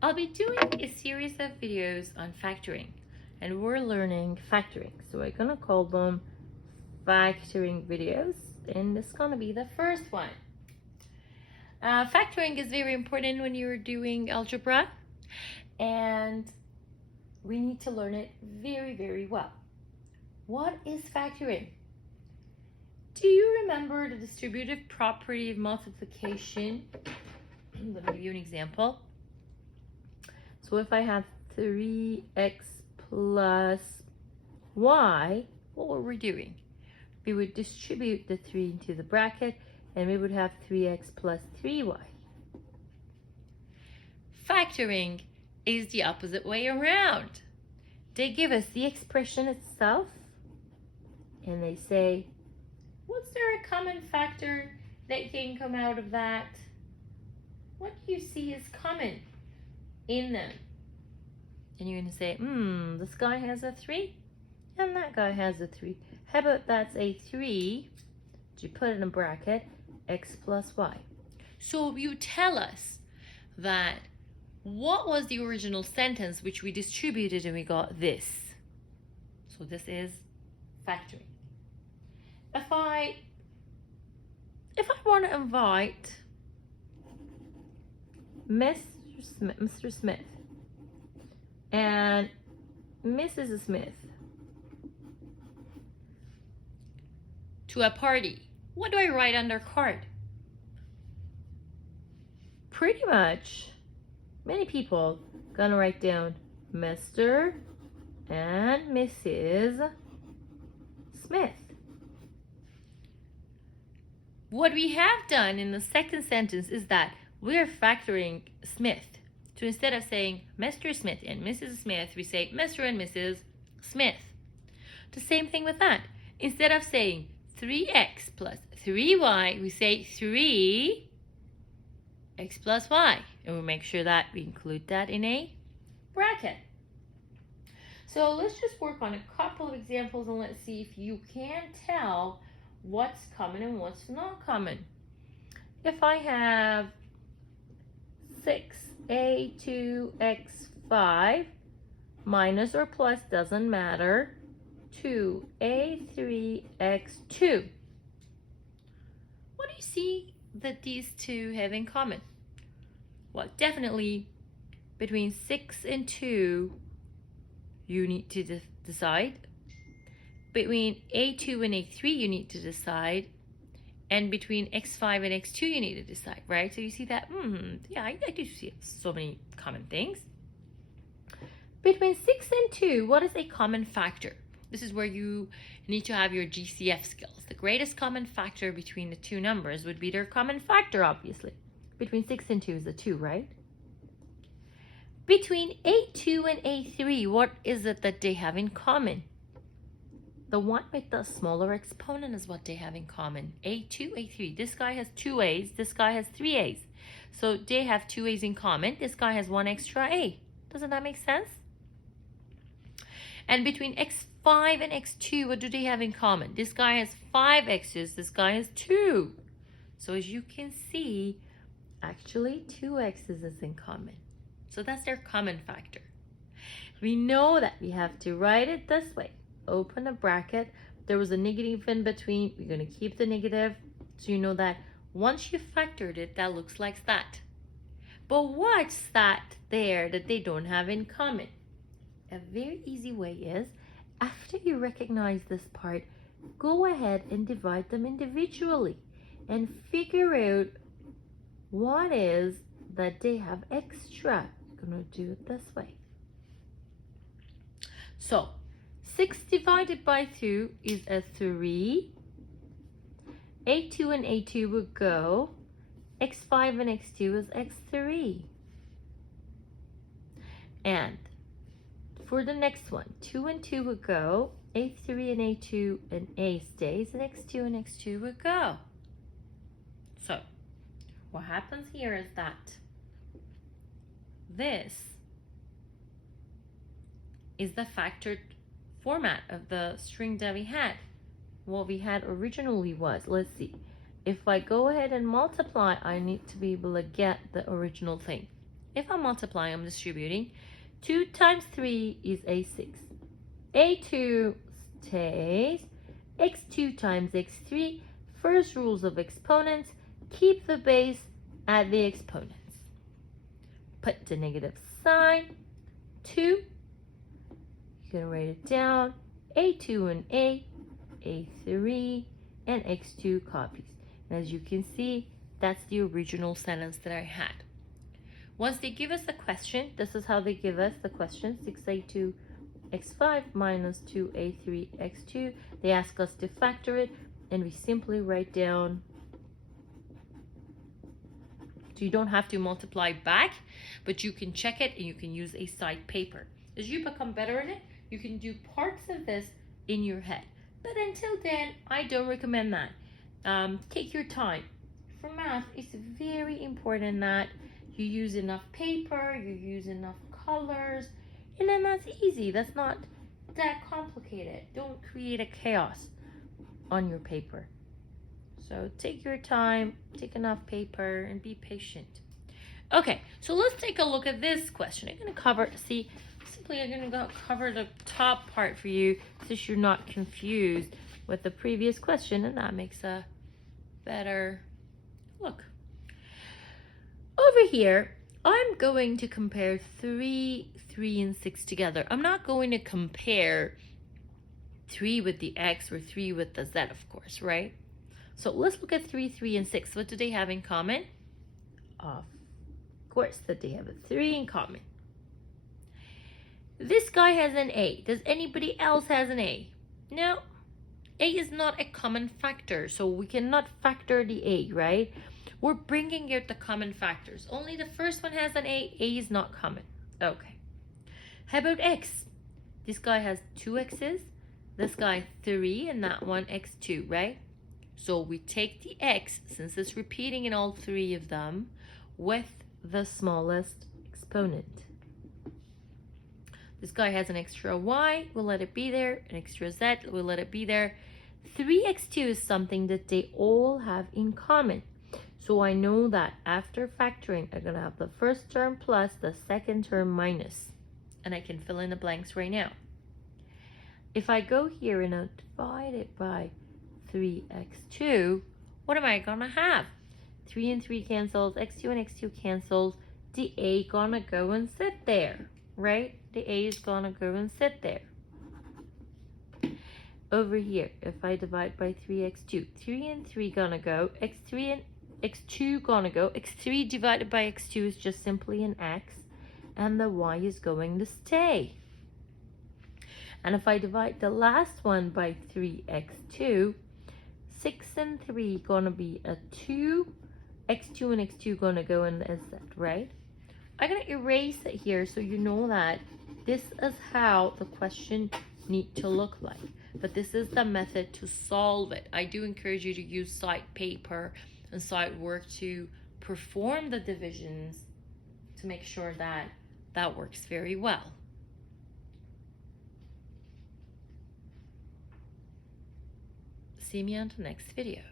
I'll be doing a series of videos on factoring, and we're learning factoring. So we're gonna call them factoring videos, and this is gonna be the first one. Factoring is very important when you're doing algebra, and we need to learn it very, very well. What is factoring? Do you remember the distributive property of multiplication? I'm gonna give you an example. So if I have 3x plus y, what were we doing? We would distribute the 3 into the bracket, and we would have 3x plus 3y. Factoring is the opposite way around. They give us the expression itself, and they say, was there a common factor that can come out of that? What do you see as common in them? And you're going to say, this guy has a 3 and that guy has a 3. How about that's a 3, you put it in a bracket, x plus y. So you tell us that what was the original sentence which we distributed and we got this. So this is factoring. If I want to invite Mr. Smith and Mrs. Smith to a party, what do I write on their card? Pretty much, many people gonna write down Mr. and Mrs. Smith. What we have done in the second sentence is that we're factoring Smith. So instead of saying Mr. Smith and Mrs. Smith, we say Mr. and Mrs. Smith. The same thing with that. Instead of saying 3x plus 3y, we say 3x plus y. And we'll make sure that we include that in a bracket. So let's just work on a couple of examples and let's see if you can tell what's common and what's not common. If I have 6a2x5 minus or plus doesn't matter, 2a3x2. What do you see that these two have in common? Well, definitely between 6 and 2 you need to decide. Between a2 and a3 you need to decide. And between x5 and x2 you need to decide, right? So you see that, yeah, I do see so many common things. Between 6 and 2, what is a common factor? This is where you need to have your GCF skills. The greatest common factor between the two numbers would be their common factor, obviously. Between 6 and 2 is a 2, right? Between a2 and a3, what is it that they have in common? The one with the smaller exponent is what they have in common. A2, A3. This guy has 2 A's. This guy has 3 A's. So they have 2 A's in common. This guy has 1 extra A. Doesn't that make sense? And between x5 and x2, what do they have in common? This guy has 5 x's. This guy has 2. So as you can see, actually 2 x's is in common. So that's their common factor. We know that we have to write it this way. Open a bracket. There was a negative in between. We're going to keep the negative. So you know that once you factored it, that looks like that. But what's that there that they don't have in common? A very easy way is, after you recognize this part, go ahead and divide them individually and figure out what is that they have extra. You're going to do it this way. So 6 divided by 2 is a 3. A2 and A2 would go. X5 and X2 is X3. And for the next one, 2 and 2 would go. A3 and A2 and A stays, and X2 and X2 would go. So what happens here is that this is the factored format of the string that we had. What we had originally was, let's see, if I go ahead and multiply, I need to be able to get the original thing. If I'm multiplying, I'm distributing. 2 times 3 is a6. a2 stays. x2 times x3. First rules of exponents. Keep the base at the exponents. Put the negative sign. 2. You're going to write it down. a2 and a3, and x2 copies. And as you can see, that's the original sentence that I had. Once they give us the question, this is how they give us the question, 6a2 x5 minus 2a3 x2. They ask us to factor it, and we simply write down. So you don't have to multiply back, but you can check it and you can use a side paper. As you become better in it, you can do parts of this in your head. But until then, I don't recommend that. Take your time. For math, it's very important that you use enough paper, you use enough colors, and then that's easy. That's not that complicated. Don't create a chaos on your paper. So take your time, take enough paper, and be patient. Okay, so let's take a look at this question. I'm going to cover, I'm going to cover the top part for you so you're not confused with the previous question, and that makes a better look. Over here, I'm going to compare 3, 3, and 6 together. I'm not going to compare 3 with the x or 3 with the z, of course, right? So let's look at 3, 3, and 6. What do they have in common? Of course that they have a 3 in common. This guy has an a. Does anybody else has an a? No. A is not a common factor, so we cannot factor the a, right? We're bringing out the common factors. Only the first one has an a. A is not common. Okay. How about x? This guy has 2 x's. This guy 3, and that one x2, right? So we take the x, since it's repeating in all 3 of them, with the smallest exponent. This guy has an extra y, we'll let it be there. An extra z, we'll let it be there. 3x2 is something that they all have in common. So I know that after factoring, I'm going to have the first term plus, the second term minus. And I can fill in the blanks right now. If I go here and I divide it by 3x2, what am I going to have? 3 and 3 cancels, x2 and x2 cancels. The a gonna go and sit there, right? The a is gonna go and sit there. Over here, if I divide by 3x2, 3 and 3 gonna go, x3 and x2 gonna go. x3 divided by x2 is just simply an x, and the y is going to stay. And if I divide the last one by 3x2, 6 and 3 gonna be a 2, x2 and x2 gonna go in as that, right? I'm gonna erase it here so you know that this is how the question need to look like. But this is the method to solve it. I do encourage you to use side paper and side work to perform the divisions to make sure that that works very well. See me on the next video.